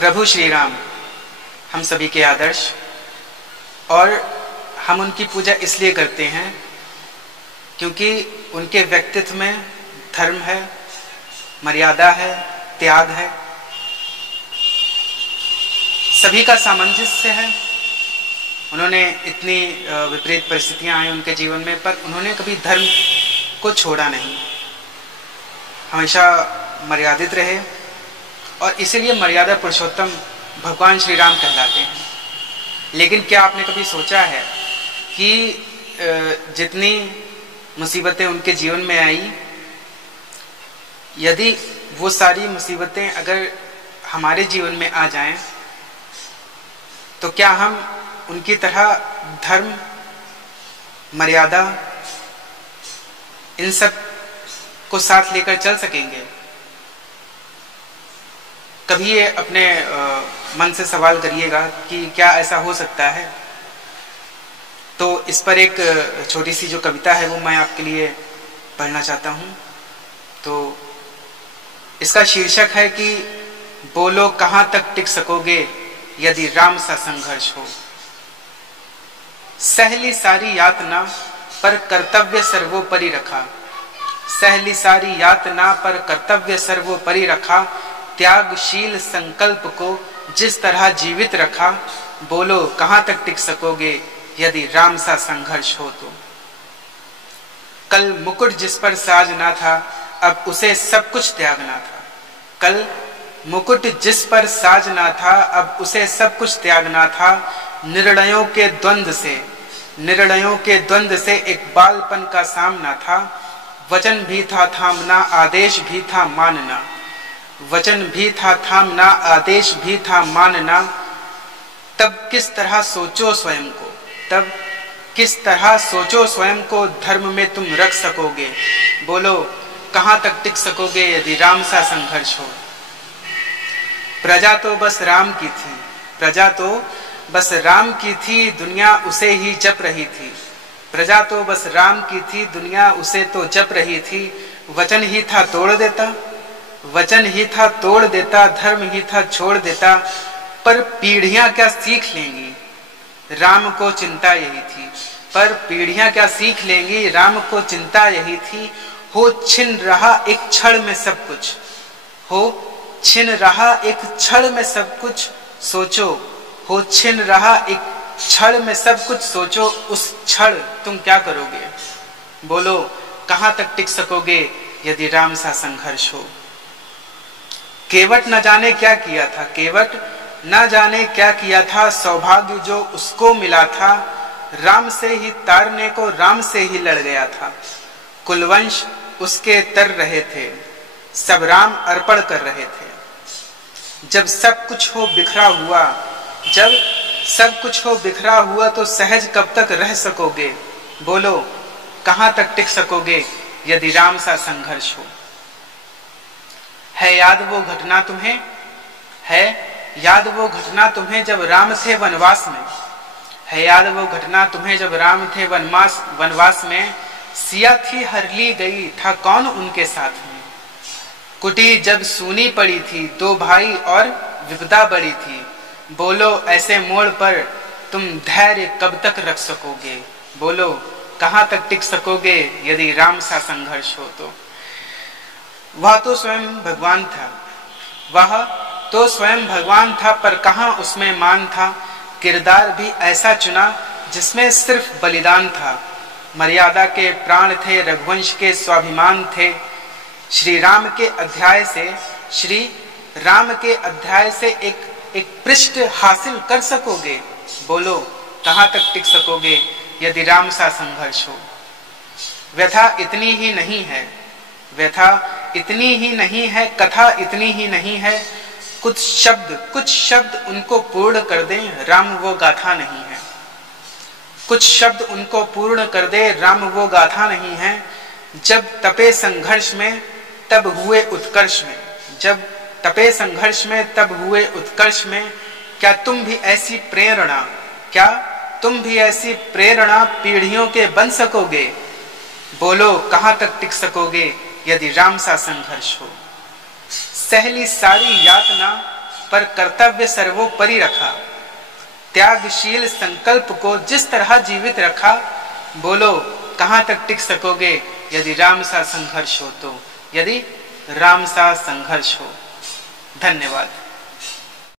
प्रभु श्री राम हम सभी के आदर्श, और हम उनकी पूजा इसलिए करते हैं क्योंकि उनके व्यक्तित्व में धर्म है, मर्यादा है, त्याग है, सभी का सामंजस्य है। उन्होंने इतनी विपरीत परिस्थितियां आई उनके जीवन में, पर उन्होंने कभी धर्म को छोड़ा नहीं, हमेशा मर्यादित रहे, और इसीलिए मर्यादा पुरुषोत्तम भगवान श्री राम कहलाते हैं। लेकिन क्या आपने कभी सोचा है कि जितनी मुसीबतें उनके जीवन में आई, यदि वो सारी मुसीबतें अगर हमारे जीवन में आ जाएं, तो क्या हम उनकी तरह धर्म, मर्यादा, इन सब को साथ लेकर चल सकेंगे? कभी ये अपने मन से सवाल करिएगा कि क्या ऐसा हो सकता है। तो इस पर एक छोटी सी जो कविता है वो मैं आपके लिए पढ़ना चाहता हूँ। तो इसका शीर्षक है कि बोलो कहाँ तक टिक सकोगे यदि राम सा संघर्ष हो। सहली सारी यातना पर कर्तव्य सर्वोपरि रखा, सहली सारी यातना पर कर्तव्य सर्वोपरि रखा, त्यागशील संकल्प को जिस तरह जीवित रखा, बोलो कहाँ तक टिक सकोगे यदि राम सा संघर्ष हो तो। कल मुकुट जिस पर साज ना था, अब उसे सब कुछ त्यागना था। कल मुकुट जिस पर साज ना था, अब उसे सब कुछ त्यागना था। निर्णयों के द्वंद्व से, निर्णयों के द्वंद्व से एक बालपन का सामना था। वचन भी था थामना, आदेश भी था मानना, वचन भी था थामना, आदेश भी था मानना। तब किस तरह सोचो स्वयं को, तब किस तरह सोचो स्वयं को, धर्म में तुम रख सकोगे। बोलो कहाँ तक टिक सकोगे यदि राम सा संघर्ष हो। प्रजा तो बस राम की थी, प्रजा तो बस राम की थी, दुनिया उसे ही जप रही थी। प्रजा तो बस राम की थी, दुनिया उसे तो जप रही थी। वचन ही था तोड़ देता, वचन ही था तोड़ देता, धर्म ही था छोड़ देता। पर पीढ़ियां क्या सीख लेंगी, राम को चिंता यही थी। पर पीढ़ियां क्या सीख लेंगी, राम को चिंता यही थी। हो छिन रहा एक क्षण में सब कुछ, हो छिन रहा एक क्षण में सब कुछ, सोचो हो छिन रहा एक क्षण में सब कुछ, सोचो उस क्षण तुम क्या करोगे। बोलो कहाँ तक टिक सकोगे यदि राम सा संघर्ष हो। केवट न जाने क्या किया था, केवट न जाने क्या किया था, सौभाग्य जो उसको मिला था। राम से ही तारने को राम से ही लड़ गया था। कुलवंश उसके तर रहे थे, सब राम अर्पण कर रहे थे। जब सब कुछ हो बिखरा हुआ, जब सब कुछ हो बिखरा हुआ, तो सहज कब तक रह सकोगे। बोलो कहाँ तक टिक सकोगे यदि राम सा संघर्ष हो। है याद वो घटना तुम्हें, है याद वो घटना तुम्हें जब राम थे वनवास में। है याद वो घटना तुम्हें जब राम थे वनवास में। सिया थी हर ली गई, था कौन उनके साथ में। कुटी जब सूनी पड़ी थी, दो भाई और विपदा बड़ी थी। बोलो ऐसे मोड़ पर तुम धैर्य कब तक रख सकोगे। बोलो कहाँ तक टिक सकोगे यदि राम सा संघर्ष हो तो। वह तो स्वयं भगवान था, वह तो स्वयं भगवान था, पर कहाँ उसमें मान था। किरदार भी ऐसा चुना जिसमें सिर्फ बलिदान था। मर्यादा के प्राण थे, रघुवंश के स्वाभिमान थे। श्री राम के अध्याय से, श्री राम के अध्याय से एक पृष्ठ हासिल कर सकोगे। बोलो कहाँ तक टिक सकोगे यदि राम सा संघर्ष हो। व्यथा इतनी ही नहीं है, व्यथा इतनी ही नहीं है, कथा इतनी ही नहीं है। कुछ शब्द उनको पूर्ण कर दें, राम वो गाथा नहीं है। कुछ शब्द उनको पूर्ण कर दे, राम वो गाथा नहीं है। जब तपे संघर्ष में तब हुए उत्कर्ष में, जब तपे संघर्ष में तब हुए उत्कर्ष में। क्या तुम भी ऐसी प्रेरणा, क्या तुम भी ऐसी प्रेरणा पीढ़ियों के बन सकोगे। बोलो कहाँ तक टिक सकोगे यदि राम सा संघर्ष हो। सहली सारी यातना पर कर्तव्य सर्वोपरि रखा, त्यागशील संकल्प को जिस तरह जीवित रखा, बोलो कहां तक टिक सकोगे यदि राम सा संघर्ष हो तो, यदि राम सा संघर्ष हो। धन्यवाद।